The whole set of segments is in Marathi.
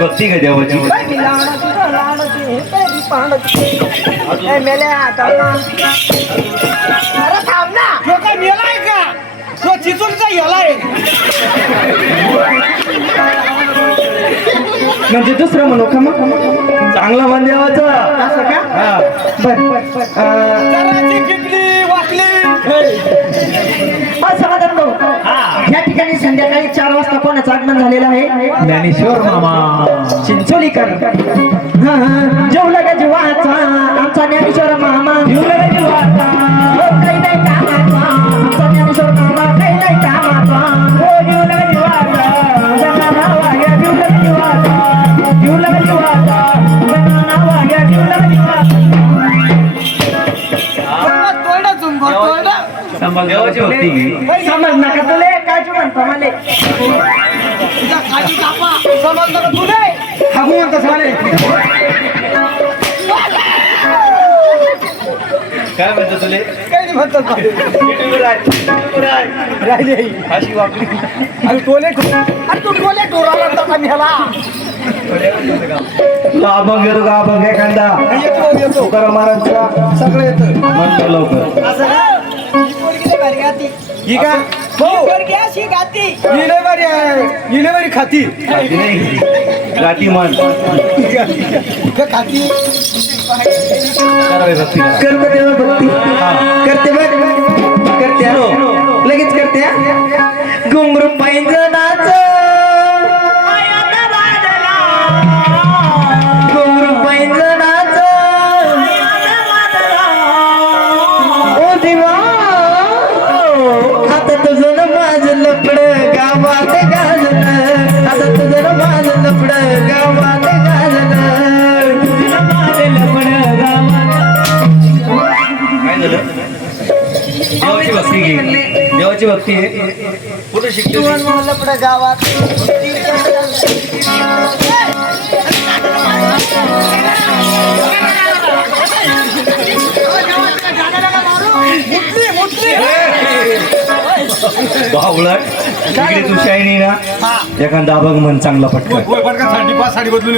भक्ती का देवाची म्हणजे दुसरं म्हणू का मग चांगला मन देवाचा असं का? बर या ठिकाणी संध्याकाळी 4 वाजता कोणाचं आगमन झालेलं आहे? ज्ञानेश्वर मामा चिंचोलीकर. जेवला का जीवाचा आमचा ज्ञानेश्वर मामा, जेवला का जीवाचा काही नाही कामाचा आमचा ज्ञानेश्वर मामा, काही नाही कामाचा हो जेवला का जीवाचा वाग्या जेवला का जीवाचा, जेवला का जीवाचा वाग्या जेवला का जीवाचा. देवाची भक्ती समज नका तुले काय म्हणतो मला समज नका तुले हागू म्हणतो साले काय म्हणतो तुले काय नाही म्हणतो राहिले अशी वापरी आणि टोले आणि तू टोले टोराला तर का न्याला अभंग येतो का अभंग एखादा येतो महाराजचा सगळं येतं म्हणतो लवकर असं का ही का इलेवरी खाती गाती मन खाती करते भक्ती करते करते लगेच करते घुंगरू पैंजनाच घुंगरू पैंजनाच ओ देवा आता तुझं माझं लपड गावात गाजलं, आता तुझं माझं लपड गावात गाजलं, माझं लपड गावात. काय झालं? देवाची भक्ती घे, देवाची भक्ती आहे. कुठे शिकली लपड गावात? उलट तिकडे तू शायनी ना एखादा अभंग मन चांगला पटकन साडी बदलून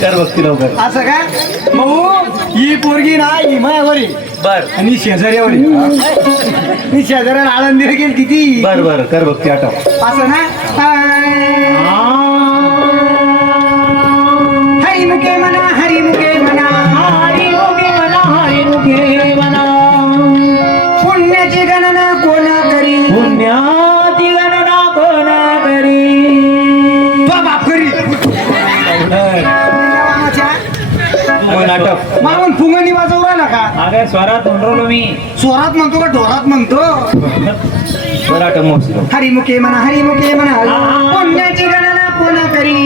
कर भक्ती लवकर असं का भाऊ ही पोरगी ना ही मायावरी बर आणि शेजाऱ्यावरी मी शेजाऱ्याला आळंदी गेली किती बर बर कर भक्ती आठव असं ना हरिमुखे म्हणा हरिमुखे म्हणा हरिमुखे म्हणा हरिमुखे म्हणा पुण्याची गणना कोणा करी पुण्याची गणना कोणा करी बाप करी नाटक मागून फुंगणी वाजवू राहिला का अरे स्वरात म्हणलो मी स्वरात म्हणतो का ढोरात म्हणतो हरिमुखे म्हणा हरिमुखे म्हणा पुण्याची गणना कोणा करी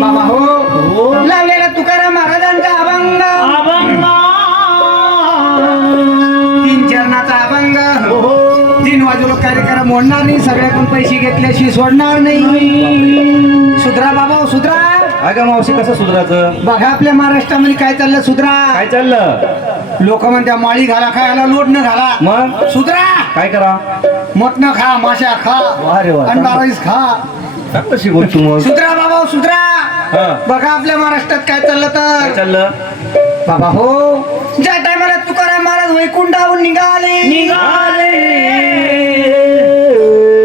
बाबा हो लावलेला तुकाराम महाराजांचा अभंग तीन चरणाचा अभंग 3 वाजूला कार्यक्रम मोडणार नाही सगळ्याकडून पैसे घेतल्याशी सोडणार नाही सुधरा बाबा सुधरा अगं मावशी कसं सुधराचं बघा आपल्या महाराष्ट्रामध्ये काय चाललं सुधरा काय चाललं लोक म्हणत्या माळी घाला खायला लोट न घाला मग सुधरा काय करा मटण खा माशा खा अंडा राईस खा शिकवून तू मग सुधरा बाबा सुधरा बघा आपल्या महाराष्ट्रात काय चाललं तर चाललं बाबा हो ज्या टायमाला तुकाराम महाराज वैकुंठाहून निघाले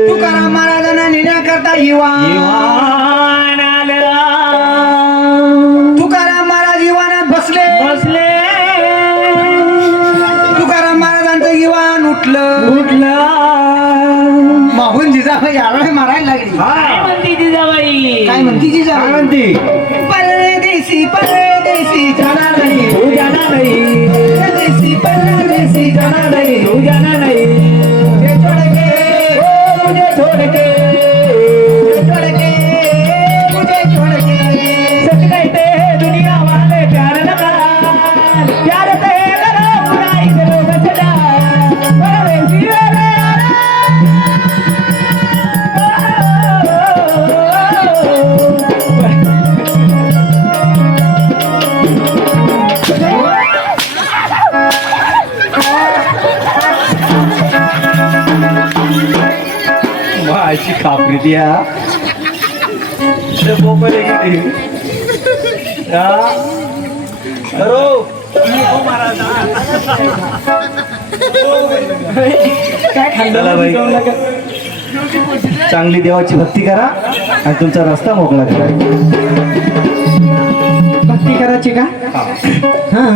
तुकाराम महाराजांना नेण्याकरता इवान आलेला तुकाराम महाराज इवानात बसले तुकाराम महाराजांचं इवान उठलं माहून जिजाबाई यावेळी मारायला लागली काय म्हणती जिजाबाई काय म्हणती जिजाबाई म्हणती परदेशी जाना नहीं तू जाना नहीं परदेशी जाना नहीं तू जाना नहीं मुझे छोड़ के सच कहते हैं दुनिया वाले प्यार लगा प्यार तेरा बिटिया ते बोकले किती काय चला बाई. चांगली देवाची भक्ती करा आणि तुमचा रस्ता मोकळा करा. भक्ती करायची का? हा